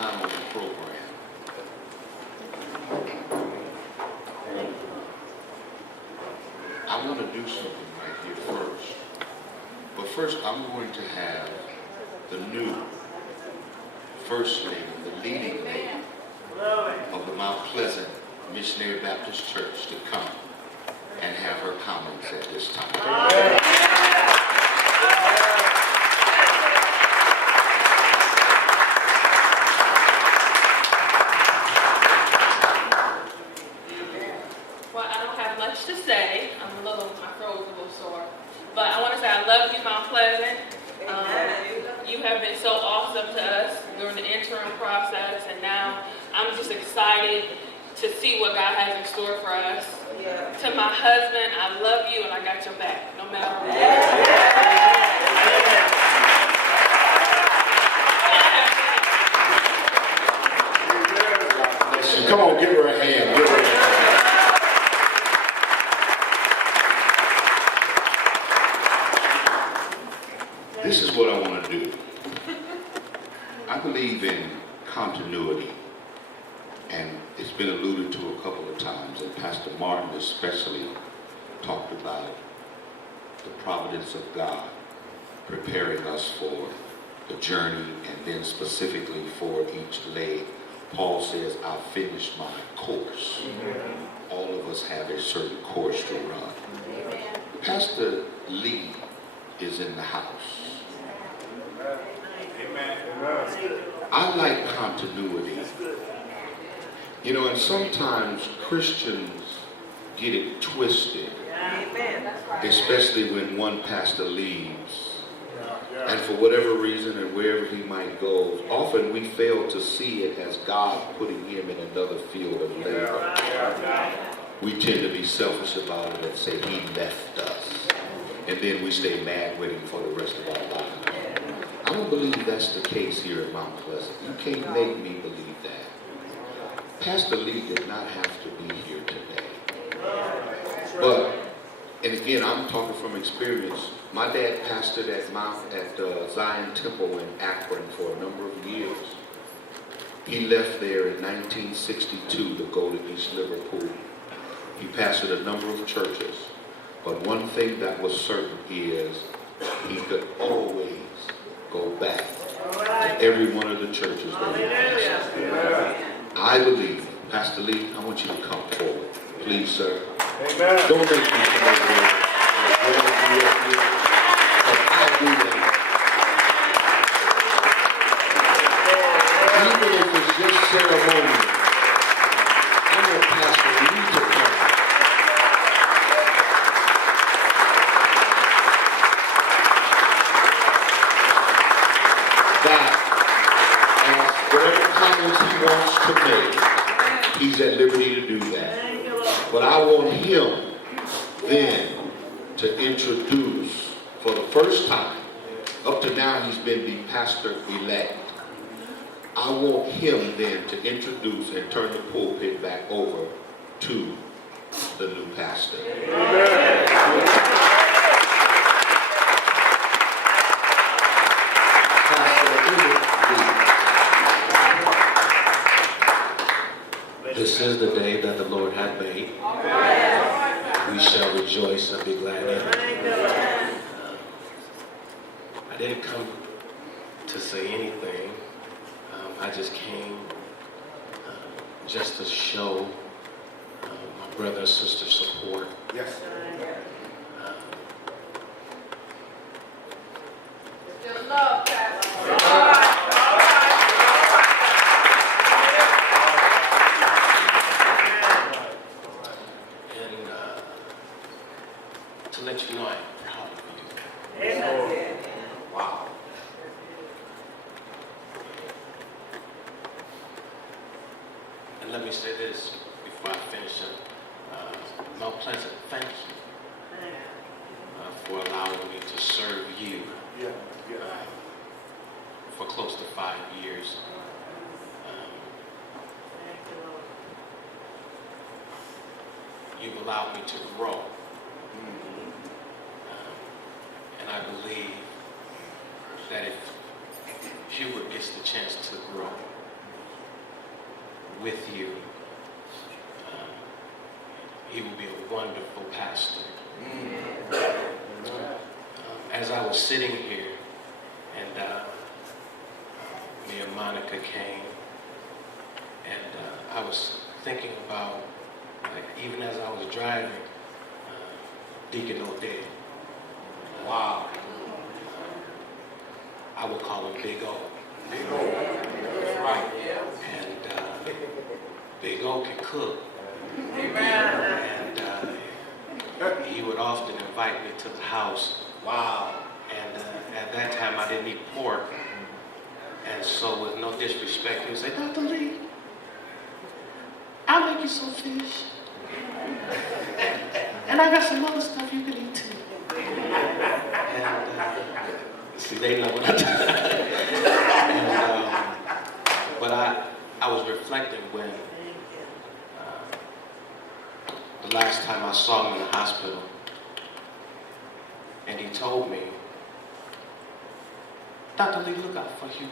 not on the program. I want to do something right here first. But first, I'm going to have the new First Lady, the leading lady of the Mount Pleasant Missionary Baptist Church to come and have her comments at this time. To say, my throat is a little sore, but I want to say I love you, Mount Pleasant. You have been so awesome to us during the interim process, and now I'm just excited to see what God has in store for us. Yeah. To my husband, I love you, and I got your back, no matter what. Come on, give her a hand. Give her a hand. This is what I want to do. I believe in continuity, and it's been alluded to a couple of times, and Pastor Martin especially talked about the providence of God preparing us for the journey, and then specifically for each leg. Paul says, I've finished my course. All of us have a certain course to run. Pastor Lee is in the house. I like continuity. You know, and sometimes Christians get it twisted, especially when one pastor leaves. And for whatever reason and wherever he might go, often we fail to see it as God putting him in another field of labor. We tend to be selfish about it and say he left us. And then we stay mad with him for the rest of our lives. I don't believe that's the case here at Mount Pleasant. You can't make me believe that. Pastor Lee did not have to be here today. But, and again, I'm talking from experience. My dad pastored at Zion Temple in Akron for a number of years. He left there in 1962 to go to East Liverpool. He pastored a number of churches. But one thing that was certain is he could always go back to every one of the churches that he pastored. I believe, Pastor Lee, I want you to come forward. Please, sir. Amen. Don't make me come over here and drag you up here, because I do that. Even if it's just ceremonial, I want Pastor Lee to come. He wants to make, he's at liberty to do that. But I want him then to introduce, for the first time, up to now he's been the pastor-elect. I want him then to introduce and turn the pulpit back over to the new pastor. This is the day that the Lord hath made. We shall rejoice and be glad in it. I didn't come to say anything. I just came just to show my brother and sister support. Yes. Your love, Pastor. To let you know I'm proud of you. Amen. Wow. And let me say this before I finish up. Mount Pleasant, thank you for allowing me to serve you for close to 5 years. You've allowed me to grow. And I believe that if Hubert gets the chance to grow, with you. He will be a wonderful pastor. As I was sitting here, and me and Monica came, and I was thinking about, like, even as I was driving, Deacon Odell. Wow. I would call him Big O. Big O. That's right. And Big O can cook. Amen. And he would often invite me to the house. Wow. And at that time, I didn't eat pork. And so, with no disrespect, he would say, Dr. Lee, I'll make you some fish. And I got some other stuff you can eat too. And see, they know what I'm doing. But I was reflecting when the last time I saw him in the hospital, and he told me, Dr. Lee, look out for you.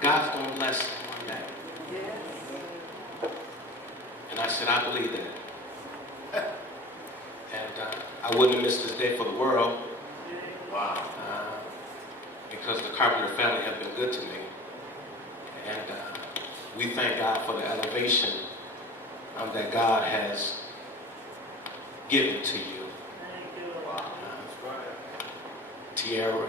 God's going to bless him one day. And I said, I believe that. And I wouldn't have missed this day for the world. Wow. Because the Carpenter family have been good to me. And we thank God for the elevation that God has given to you. Tierra,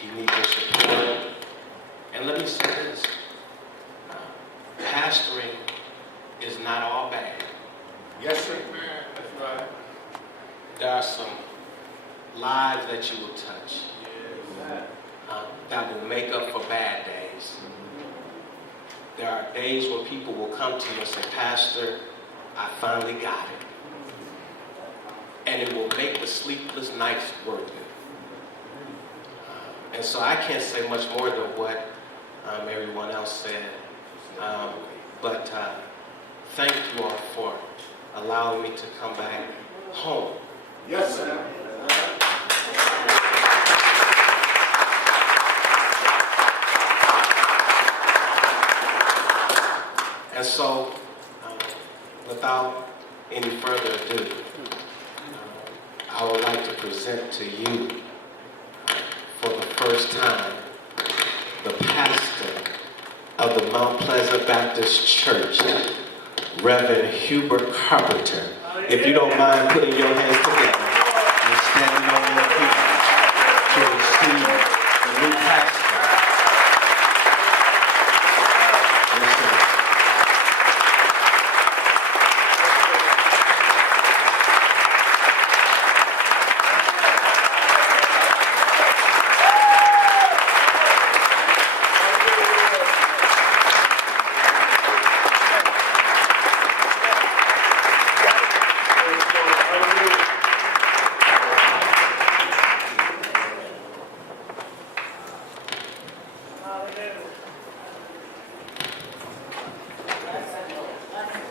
he needs your support. And let me say this, pastoring is not all bad. Yes, sir. That's right. There are some lives that you will touch that will make up for bad days. There are days when people will come to you and say, Pastor, I finally got it. And it will make the sleepless nights worth it. And so I can't say much more than what everyone else said. But thank you all for allowing me to come back home. Yes, sir. And so, without any further ado, I would like to present to you, for the first time, the pastor of the Mount Pleasant Baptist Church, Reverend Hubert Carpenter. If you don't mind putting your hands together and standing on your feet to receive the new pastor. Yes, sir.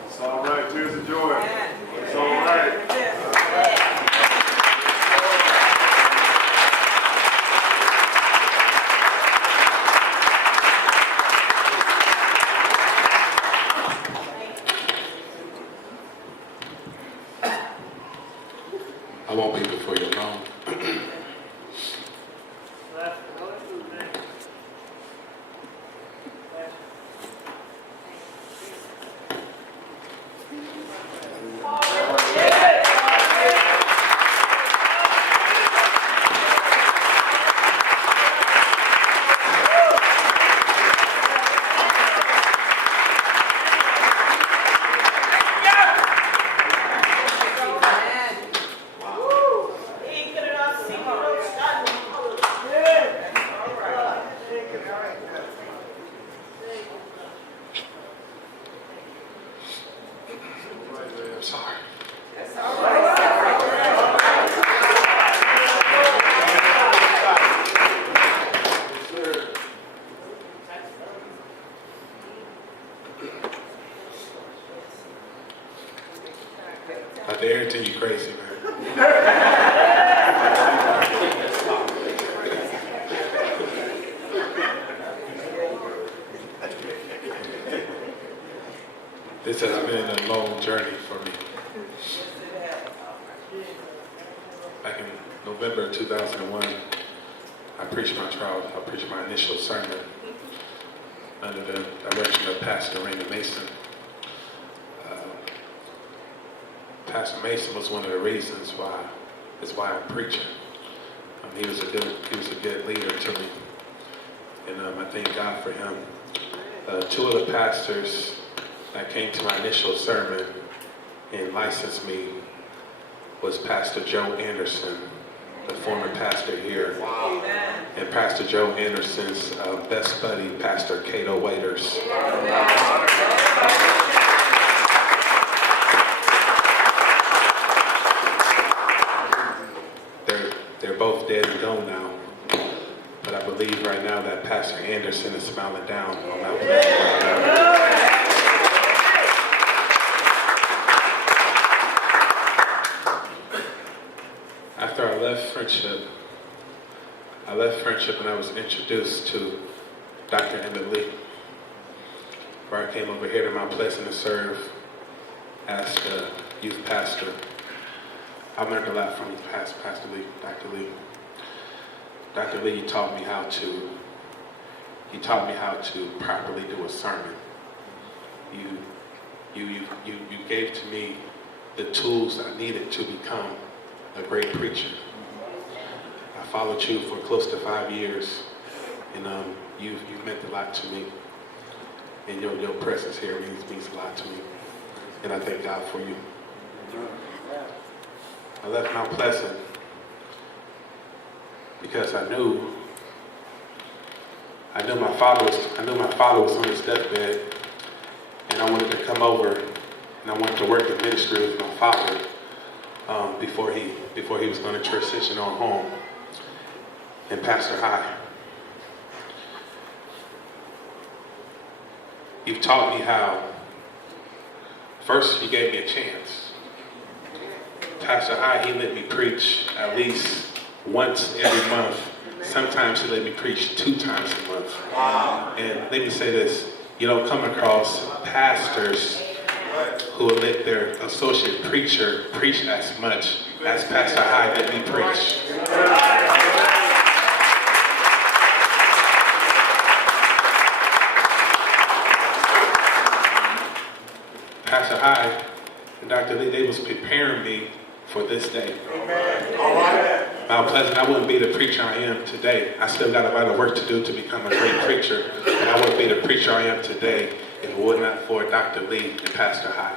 It's all right, tears of joy. It's all right. I won't be before you long. I'm sorry. I dare it to you crazy, man. This has been a long journey for me. Back in November 2001, I preached my initial sermon under the direction of Pastor Raymond Mason. Pastor Mason was one of the reasons why I'm preaching. He was a good leader to me, and I thank God for him. Two of the pastors that came to my initial sermon and licensed me was Pastor Joe Anderson, the former pastor here, and Pastor Joe Anderson's best buddy, Pastor Cato Waiters. They're both dead and gone now, but I believe right now that Pastor Anderson is smiling down on my place right now. After I left Friendship and I was introduced to Dr. Emmett Lee, where I came over here to Mount Pleasant to serve as the youth pastor. I learned a lot from Pastor Lee, Dr. Lee. Dr. Lee taught me how to properly do a sermon. You gave to me the tools I needed to become a great preacher. I followed you for close to 5 years, and you've meant a lot to me. And your presence here means a lot to me. And I thank God for you. I left Mount Pleasant because I knew my father was on his deathbed, and I wanted to come over and I wanted to work in ministry with my father before he was going to transition on home. And Pastor High, you've taught me how. First, you gave me a chance. Pastor High, he let me preach at least once every month. Sometimes he let me preach 2 times a month. Wow. And let me say this, you don't come across pastors who will let their associate preacher preach as much as Pastor High let me preach. Pastor High and Dr. Lee, they was preparing me for this day. Mount Pleasant, I wouldn't be the preacher I am today. I still got a lot of work to do to become a great preacher, but I wouldn't be the preacher I am today if it were not for Dr. Lee and Pastor High.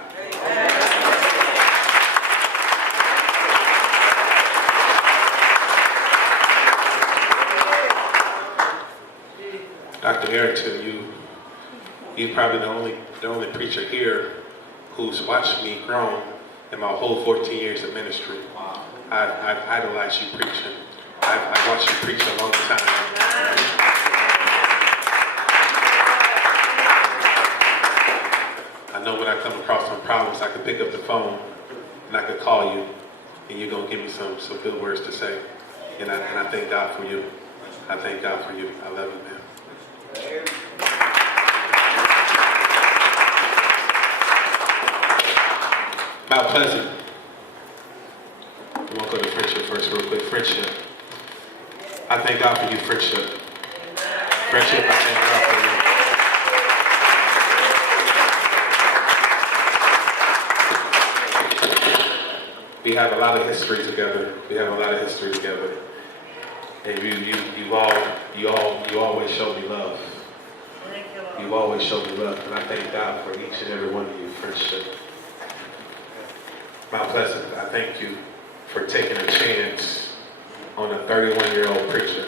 Dr. Arrington, you're probably the only preacher here who's watched me grow in my whole 14 years of ministry. I've idolized you preaching. I've watched you preach a long time. I know when I come across some problems, I can pick up the phone and I can call you, and you're gonna give me some good words to say. And I thank God for you. I thank God for you. I love you, man. Mount Pleasant. I'm gonna go to Friendship first real quick. Friendship. I thank God for you, Friendship. Friendship, I thank God for you. We have a lot of history together. And you always show me love. You always show me love, and I thank God for each and every one of you, Friendship. Mount Pleasant, I thank you for taking a chance on a 31-year-old preacher.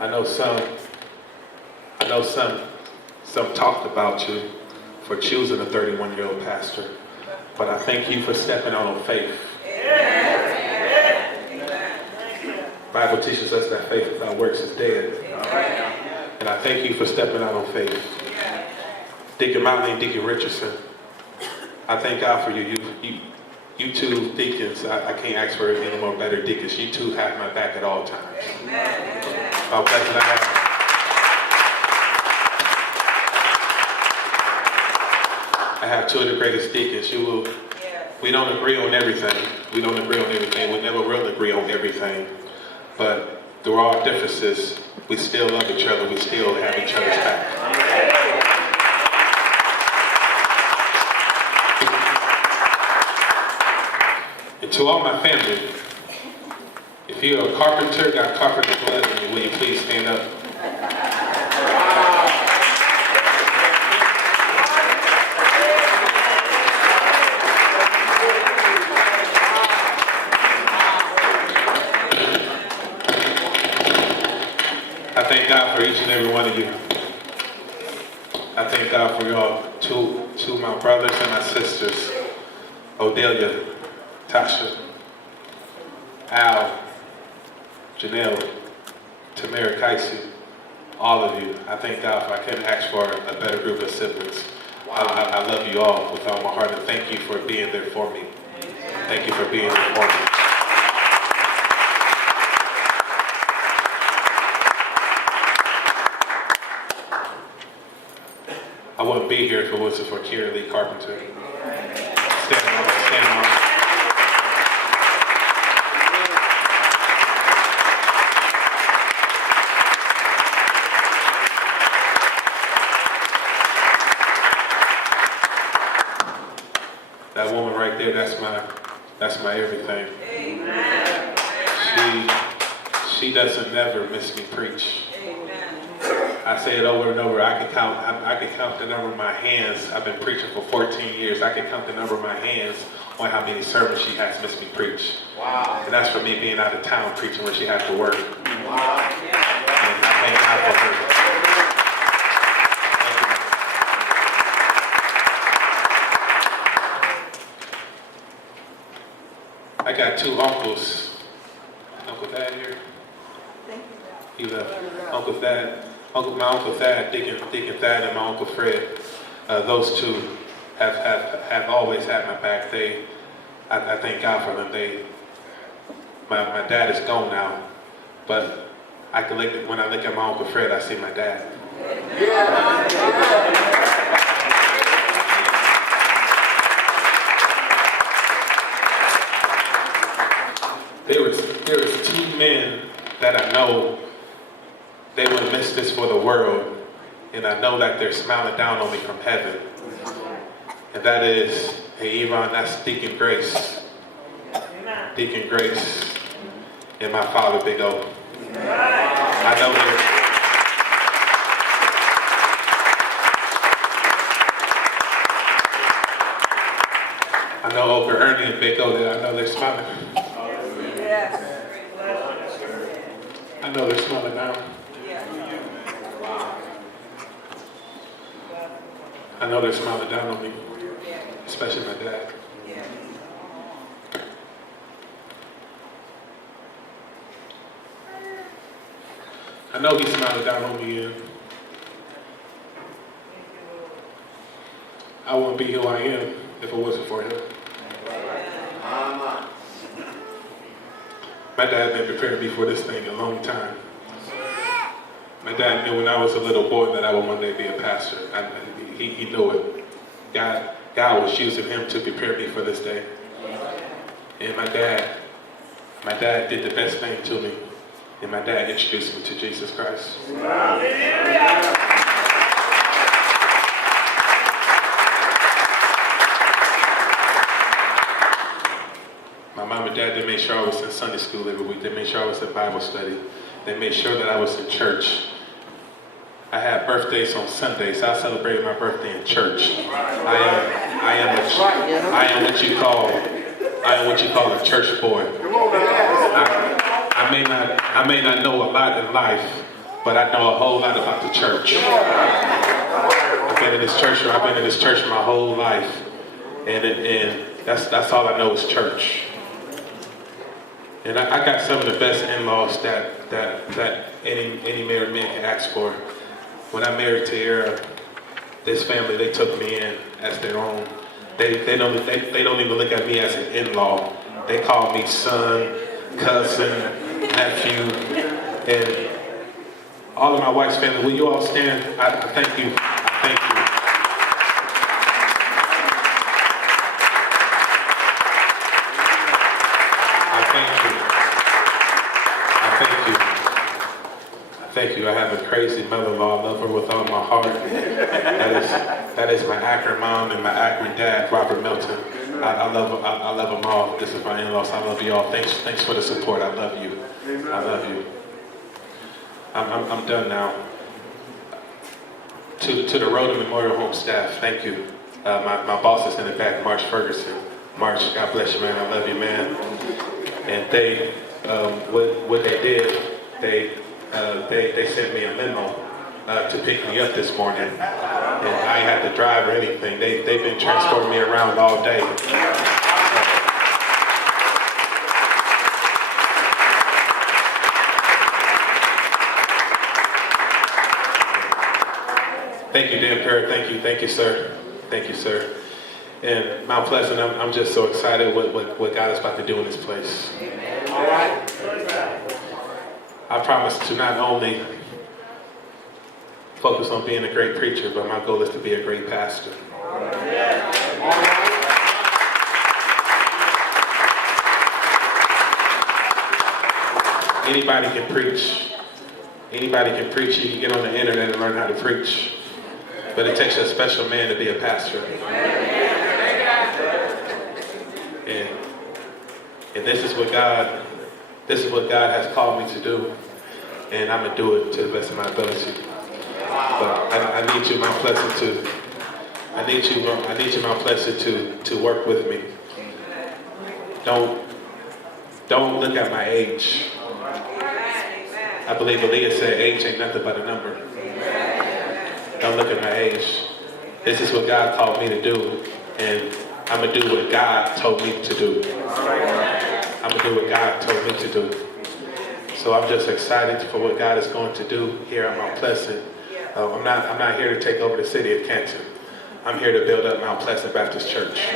I know some talked about you for choosing a 31-year-old pastor, but I thank you for stepping out on faith. Bible teaches us that faith without works is dead. And I thank you for stepping out on faith. Deacon Motley and Deacon Richardson, I thank God for you. You two deacons, I can't ask for any more better deacons. You two have my back at all times. God bless you. I have two of the greatest deacons. We don't agree on everything. We don't agree on everything. We never will agree on everything. But through all differences, we still love each other. We still have each other's back. And to all my family, if you're a carpenter, got carpenter blood in you, will you please stand up? I thank God for each and every one of you. I thank God for y'all, to my brothers and my sisters, Odelia, Tasha, Al, Janelle, Tamara Kaisi, all of you. I thank God for I couldn't ask for a better group of siblings. I love you all with all my heart, and thank you for being there for me. Thank you for being there for me. I wouldn't be here if it wasn't for Kira Lee Carpenter. Stand on. That woman right there, that's my everything. Amen. She doesn't never miss me preach. I say it over and over. I can count the number of my hands. I've been preaching for 14 years. I can count the number of my hands on how many sermons she has missed me preach. Wow. And that's for me being out of town preaching when she has to work. Wow. And I thank God for her. I got two uncles. Uncle Thad here. He left. Uncle Thad. My Uncle Thad, Deacon Thad, and my Uncle Fred. Those two have always had my back. I thank God for them. My dad is gone now, but when I look at my Uncle Fred, I see my dad. There was two men that I know. They would miss this for the world, and I know that they're smiling down on me from heaven. And that is, hey Yvonne, that's Deacon Grace. Deacon Grace and my father, Big O. I know Uncle Ernie and Big O, I know they're smiling. I know they're smiling down. I know they're smiling down on me, especially my dad. I know he's smiling down on me, and I wouldn't be who I am if it wasn't for him. My dad been preparing me for this thing a long time. My dad knew when I was a little boy that I would one day be a pastor. He knew it. God was using him to prepare me for this day. And my dad did the best thing to me. And my dad introduced me to Jesus Christ. My mom and dad, they made sure I was in Sunday school every week. They made sure I was in Bible study. They made sure that I was in church. I had birthdays on Sundays. I celebrated my birthday in church. I am what you call a church boy. I may not know a lot in life, but I know a whole lot about the church. I've been in this church my whole life, and that's all I know is church. And I got some of the best in-laws that any married man can ask for. When I married Tiara, this family, they took me in as their own. They don't even look at me as an in-law. They call me son, cousin, nephew, and all of my wife's family. Will you all stand? I thank you. I thank you. I thank you. Thank you. I have a crazy mother-in-law. I love her with all my heart. That is my Akron mom and my Akron dad, Robert Milton. I love them all. This is my in-laws. I love you all. Thanks for the support. I love you. I love you. I'm done now. To the Road to Memorial Home staff, thank you. My boss is in the back, Marsh Ferguson. Marsh, God bless you, man. I love you, man. And they, what they did, they sent me a limo to pick me up this morning, and I ain't had to drive or anything. They've been transporting me around all day. Thank you, Dan Perry. Thank you, sir. Thank you, sir. And Mount Pleasant, I'm just so excited what God is about to do in this place. All right. I promise to not only focus on being a great preacher, but my goal is to be a great pastor. Anybody can preach. Anybody can preach. You can get on the internet and learn how to preach. But it takes a special man to be a pastor. And this is what God has called me to do. And I'm gonna do it to the best of my ability. But I need you, Mount Pleasant, to work with me. Don't look at my age. I believe Aaliyah said age ain't nothing but a number. Don't look at my age. This is what God called me to do, and I'm gonna do what God told me to do. I'm gonna do what God told me to do. So I'm just excited for what God is going to do here at Mount Pleasant. I'm not here to take over the city of Canton. I'm here to build up Mount Pleasant Baptist Church.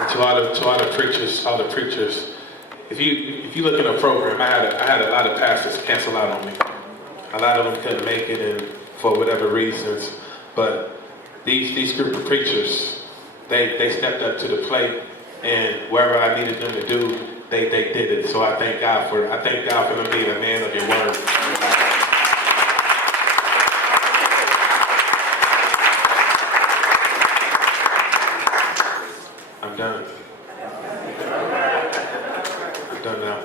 And to all the preachers, if you look at a program, I had a lot of pastors cancel out on me. A lot of them couldn't make it, and for whatever reasons. But these group of preachers, they stepped up to the plate, and wherever I needed them to do, they did it. So I thank God for them being a man of your word. I'm done. I'm done now.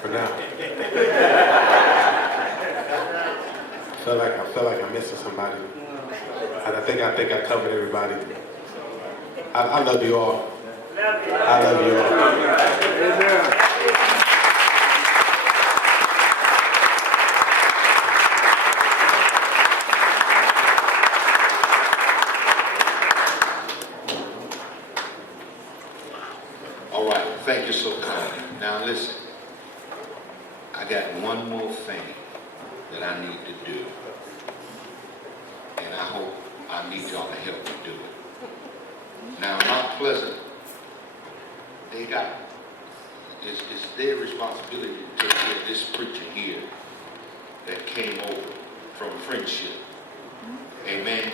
For now. I feel like I'm missing somebody. And I think I covered everybody. I love you all. I love you all. All right, thank you so much. Now listen, I got one more thing that I need to do. And I need y'all to help me do it. Now, Mount Pleasant, it's their responsibility to take care of this preacher here that came over from Friendship. Amen.